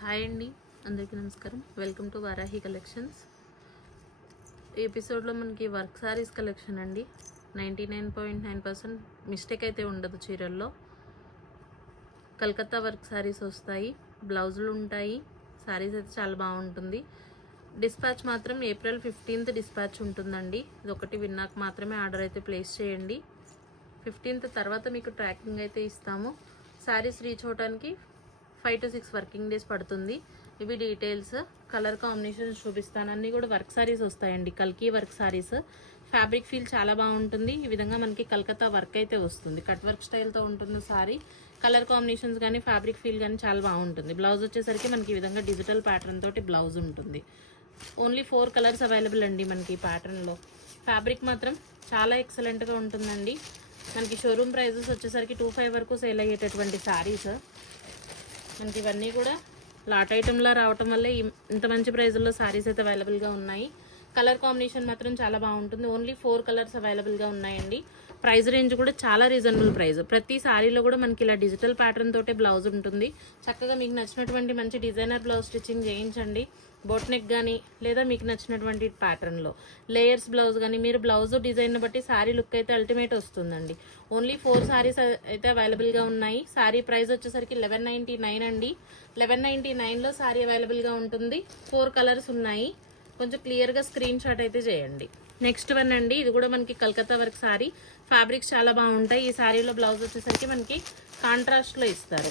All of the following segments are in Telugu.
హాయ్ అండి, అందరికీ నమస్కారం. Welcome to Varahi collections. ఈ ఎపిసోడ్లో మనకి వర్క్ సారీస్ కలెక్షన్ అండి. 99.9% మిస్టేక్ అయితే ఉండదు. చీరల్లో కలకత్తా వర్క్ సారీస్ వస్తాయి, బ్లౌజులు ఉంటాయి. సారీస్ అయితే చాలా బాగుంటుంది. డిస్పాచ్ మాత్రం ఏప్రిల్ 15th డిస్పాచ్ ఉంటుందండి. ఇది ఒకటి విన్నాక మాత్రమే ఆర్డర్ అయితే ప్లేస్ చేయండి. 15th తర్వాత మీకు ట్రాకింగ్ అయితే ఇస్తాము. సారీస్ రీచ్ అవడానికి 5 to 6 వర్కింగ్ డేస్ పడుతుంది. ఇవి డీటెయిల్స్. కలర్ కాంబినేషన్స్ చూపిస్తాను. అన్నీ కూడా వర్క్ సారీస్ వస్తాయండి, కల్కీ వర్క్ సారీస్. ఫ్యాబ్రిక్ ఫీల్ చాలా బాగుంటుంది. ఈ విధంగా మనకి కలకత్తా వర్క్ అయితే వస్తుంది. కట్ వర్క్ స్టైల్తో ఉంటుంది సారీ. కలర్ కాంబినేషన్స్ కానీ ఫ్యాబ్రిక్ ఫీల్ కానీ చాలా బాగుంటుంది. బ్లౌజ్ వచ్చేసరికి మనకి ఈ విధంగా డిజిటల్ ప్యాటర్న్ తోటి బ్లౌజ్ ఉంటుంది. ఓన్లీ 4 కలర్స్ అవైలబుల్ అండి మనకి ఈ ప్యాటర్న్లో. ఫ్యాబ్రిక్ మాత్రం చాలా ఎక్సలెంట్గా ఉంటుందండి. మనకి షోరూమ్ ప్రైజెస్ వచ్చేసరికి 25 వరకు సేల్ అయ్యేటటువంటి సారీస్. మనకి ఇవన్నీ కూడా లాట్ ఐటెంలా రావటం వల్లే ఇంత మంచి ప్రైజుల్లో సారీస్ అయితే అవైలబుల్గా ఉన్నాయి. కలర్ కాంబినేషన్ మాత్రం చాలా బాగుంటుంది. ఓన్లీ 4 కలర్స్ అవైలబుల్గా ఉన్నాయండి. ప్రైస్ రేంజ్ కూడా చాలా రీజనబుల్ ప్రైస్. ప్రతి సారీలో కూడా మనకి ఇలా డిజిటల్ ప్యాటర్న్ తోటే బ్లౌజ్ ఉంటుంది. చక్కగా మీకు నచ్చినటువంటి మంచి డిజైనర్ బ్లౌజ్ స్టిచ్చింగ్ చేయించండి. బోట్ నెక్ కానీ లేదా మీకు నచ్చినటువంటి ప్యాటర్న్లో లేయర్స్ బ్లౌజ్ కానీ మీరు బ్లౌజ్ డిజైన్ బట్టి సారీ లుక్ అయితే అల్టిమేట్ వస్తుందండి. ఓన్లీ 4 సారీస్ అయితే అవైలబుల్గా ఉన్నాయి. సారీ ప్రైస్ వచ్చేసరికి 1199 అండి. 1199లో సారీ అవైలబుల్గా ఉంటుంది. 4 కలర్స్ ఉన్నాయి. కొంచెం క్లియర్గా స్క్రీన్ షాట్ అయితే చేయండి. నెక్స్ట్ వన్ అండి, ఇది కూడా మనకి కలకత్తా వర్క్ సారీ. ఫ్యాబ్రిక్స్ చాలా బాగుంటాయి. ఈ సారీలో బ్లౌజ్ వచ్చేసరికి మనకి కాంట్రాస్ట్లో ఇస్తారు.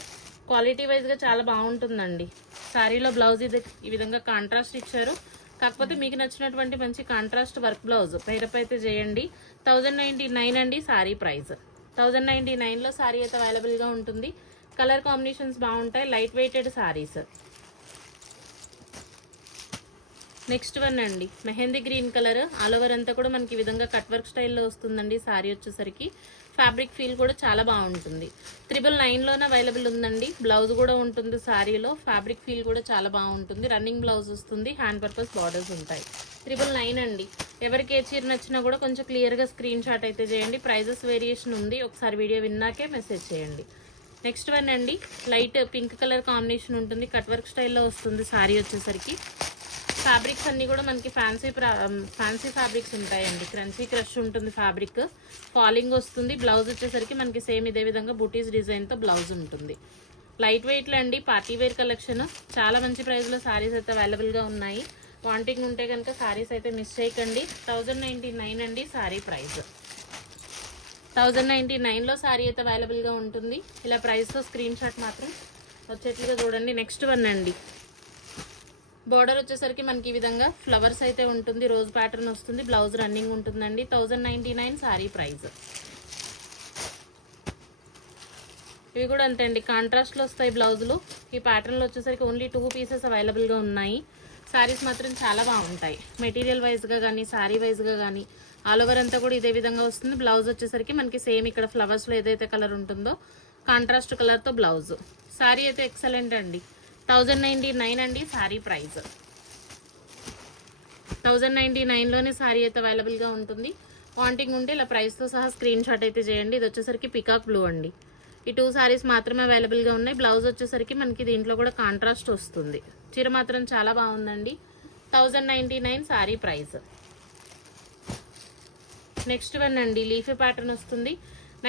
క్వాలిటీ వైజ్గా చాలా బాగుంటుందండి. శారీలో బ్లౌజ్ ఇది ఈ విధంగా కాంట్రాస్ట్ ఇచ్చారు. కాకపోతే మీకు నచ్చినటువంటి మంచి కాంట్రాస్ట్ వర్క్ బ్లౌజ్ పేరప్ అయితే చేయండి. 1099 అండి సారీ ప్రైస్. 1099లో సారీ అయితే అవైలబుల్గా ఉంటుంది. కలర్ కాంబినేషన్స్ బాగుంటాయి. Light weighted saris. Next one అండి, mehndi green colour. All over అంతా కూడా మనకి ఈ విధంగా కట్ వర్క్ స్టైల్లో వస్తుందండి. సారీ వచ్చేసరికి ఫ్యాబ్రిక్ ఫీల్ కూడా చాలా బాగుంటుంది. 999లోనే అవైలబుల్ ఉందండి. బ్లౌజ్ కూడా ఉంటుంది సారీలో. ఫ్యాబ్రిక్ ఫీల్ కూడా చాలా బాగుంటుంది. రన్నింగ్ బ్లౌజ్ వస్తుంది. హ్యాండ్ పర్పస్ బార్డర్స్ ఉంటాయి. 999 అండి. ఎవరికి ఏ చీర నచ్చినా కూడా కొంచెం క్లియర్గా స్క్రీన్ షాట్ అయితే చేయండి. ప్రైజెస్ వేరియేషన్ ఉంది. ఒకసారి వీడియో విన్నాకే మెసేజ్ చేయండి. నెక్స్ట్ వన్ అండి, లైట్ పింక్ కలర్ కాంబినేషన్ ఉంటుంది. కట్ వర్క్ స్టైల్లో వస్తుంది సారీ వచ్చేసరికి. ఫ్యాబ్రిక్స్ అన్నీ కూడా మనకి ఫ్యాన్సీ ఫ్యాబ్రిక్స్ ఉంటాయండి. క్రంచీ క్రష్ ఉంటుంది ఫ్యాబ్రిక్. ఫాలింగ్ వస్తుంది. బ్లౌజ్ వచ్చేసరికి మనకి సేమ్ ఇదే విధంగా బూటీస్ డిజైన్తో బ్లౌజ్ ఉంటుంది. లైట్ వెయిట్లో అండి, పార్టీ వేర్ కలెక్షన్. చాలా మంచి ప్రైస్లో సారీస్ అయితే అవైలబుల్గా ఉన్నాయి. వాంటింగ్ ఉంటే కనుక సారీస్ అయితే మిస్ చేయకండి. 1099 అండి సారీ ప్రైస్. 1099లో సారీ అయితే అవైలబుల్గా ఉంటుంది. ఇలా ప్రైస్తో స్క్రీన్ షాట్ మాత్రం వచ్చేట్లుగా చూడండి. నెక్స్ట్ వన్ అండి, బోర్డర్ వచ్చేసరికి మనకి ఈ విధంగా ఫ్లవర్స్ అయితే ఉంటుంది. రోజ్ ప్యాటర్న్ వస్తుంది. బ్లౌజ్ రన్నింగ్ ఉంటుందండి. 1099 సారీ ప్రైస్. ఇవి కూడా అంతే అండి, కాంట్రాస్ట్లో వస్తాయి బ్లౌజులు. ఈ ప్యాటర్న్లో వచ్చేసరికి ఓన్లీ 2 పీసెస్ అవైలబుల్గా ఉన్నాయి. సారీస్ మాత్రం చాలా బాగుంటాయి. మెటీరియల్ వైజ్గా కానీ సారీ వైజ్గా కానీ ఆల్ ఓవర్ అంతా కూడా ఇదే విధంగా వస్తుంది. బ్లౌజ్ వచ్చేసరికి మనకి సేమ్ ఇక్కడ ఫ్లవర్స్లో ఏదైతే కలర్ ఉంటుందో కాంట్రాస్ట్ కలర్తో బ్లౌజ్. సారీ అయితే ఎక్సలెంట్ అండి. 1099 అండి సారీ ప్రైస్. 1099లోనే సారీ అయితే అవైలబుల్గా ఉంటుంది. వాంటింగ్ ఉంటే ఇలా ప్రైస్తో సహా స్క్రీన్ షాట్ అయితే చేయండి. ఇది వచ్చేసరికి పికాక్ బ్లూ అండి. ఈ 2 సారీస్ మాత్రమే అవైలబుల్గా ఉన్నాయి. బ్లౌజ్ వచ్చేసరికి మనకి దీంట్లో కూడా కాంట్రాస్ట్ వస్తుంది. చీర మాత్రం చాలా బాగుందండి. 1099 సారీ ప్రైస్. నెక్స్ట్ వన్ అండి, లీఫీ ప్యాటర్న్ వస్తుంది.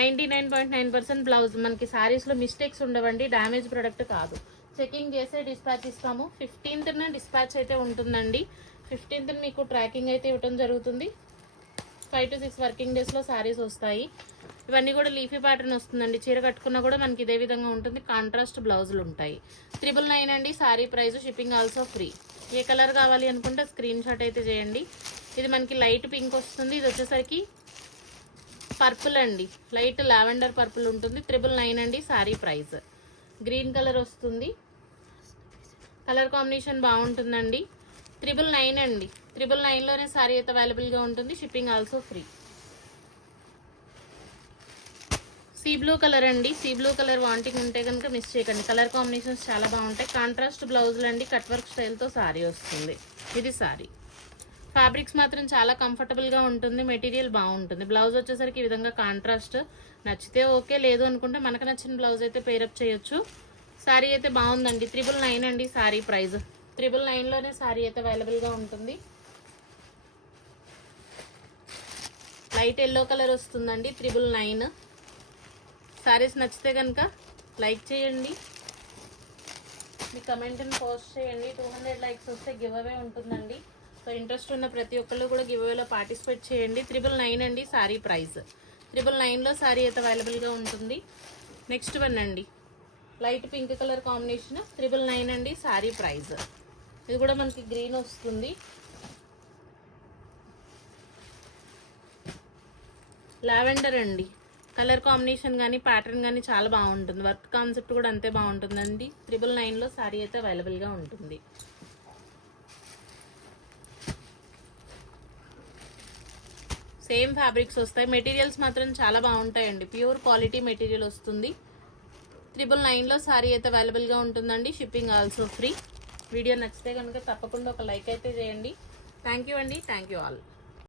99.9% బ్లౌజ్. మనకి సారీస్లో మిస్టేక్స్ ఉండవండి. డ్యామేజ్ ప్రొడక్ట్ కాదు. చెకింగ్ చేసే డిస్పాచ్ ఇస్తాము. 15th డిస్పాచ్ అయితే ఉంటుందండి. 15th మీకు ట్రాకింగ్ అయితే ఇవ్వడం జరుగుతుంది. 5 to 6 వర్కింగ్ డేస్లో సారీస్ వస్తాయి. ఇవన్నీ కూడా లీఫీ ప్యాటర్న్ వస్తుందండి. చీర కట్టుకున్నా కూడా మనకి ఇదే విధంగా ఉంటుంది. కాంట్రాస్ట్ బ్లౌజులు ఉంటాయి. 999 అండి sari price. Shipping also free. ఏ కలర్ కావాలి అనుకుంటే స్క్రీన్ షాట్ అయితే చేయండి. ఇది మనకి లైట్ పింక్ వస్తుంది. ఇది వచ్చేసరికి పర్పుల్ అండి, లైట్ లావెండర్ పర్పుల్ ఉంటుంది. 999 అండి సారీ ప్రైస్. గ్రీన్ కలర్ వస్తుంది. కలర్ కాంబినేషన్ బాగుంటుందండి. 999 అండి. 999లోనే సారీ అయితే అవైలబుల్గా ఉంటుంది. Shipping also free. Sea blue colour అండి. సీ బ్లూ కలర్ వాంటింగ్ ఉంటే కనుక మిస్ చేయకండి. కలర్ కాంబినేషన్స్ చాలా బాగుంటాయి. కాంట్రాస్ట్ బ్లౌజులు అండి. కట్ వర్క్ స్టైల్తో సారీ వస్తుంది. ఇది సారీ. ఫ్యాబ్రిక్స్ మాత్రం చాలా కంఫర్టబుల్గా ఉంటుంది. మెటీరియల్ బాగుంటుంది. బ్లౌజ్ వచ్చేసరికి ఈ విధంగా కాంట్రాస్ట్. నచ్చితే ఓకే, లేదు అనుకుంటే మనకు నచ్చిన బ్లౌజ్ అయితే పేరప్ చేయొచ్చు. శారీ అయితే బాగుందండి. 999 అండి శారీ ప్రైస్. 999లోనే శారీ అయితే అవైలబుల్గా ఉంటుంది. లైట్ ఎల్లో కలర్ వస్తుందండి. 999. శారీస్ నచ్చితే కనుక లైక్ చేయండి, మీ కమెంట్ని పోస్ట్ చేయండి. 200 లైక్స్ వస్తే గివ్ అవే ఉంటుందండి. సో ఇంట్రెస్ట్ ఉన్న ప్రతి ఒక్కళ్ళు కూడా గివ్ అవేలో పార్టిసిపేట్ చేయండి. 999 అండి శారీ ప్రైస్. 999లో శారీ అయితే అవైలబుల్గా ఉంటుంది. నెక్స్ట్ వన్ అండి, లైట్ పింక్ కలర్ కాంబినేషన్. 999 అండి శారీ ప్రైస్. ఇది కూడా మనకి గ్రీన్ వస్తుంది. లావెండర్ అండి. కలర్ కాంబినేషన్ కానీ ప్యాటర్న్ కానీ చాలా బాగుంటుంది. వర్క్ కాన్సెప్ట్ కూడా అంతే బాగుంటుందండి. 999లో శారీ అయితే అవైలబుల్గా ఉంటుంది. సేమ్ ఫ్యాబ్రిక్స్ వస్తాయి. మెటీరియల్స్ మాత్రం చాలా బాగుంటాయండి. ప్యూర్ క్వాలిటీ మెటీరియల్ వస్తుంది. 999లో శారీ అయితే అవైలబుల్గా ఉంటుందండి. Shipping also free. వీడియో నచ్చితే కనుక తప్పకుండా ఒక లైక్ అయితే చేయండి. థ్యాంక్ యూ అండి. Thank you all.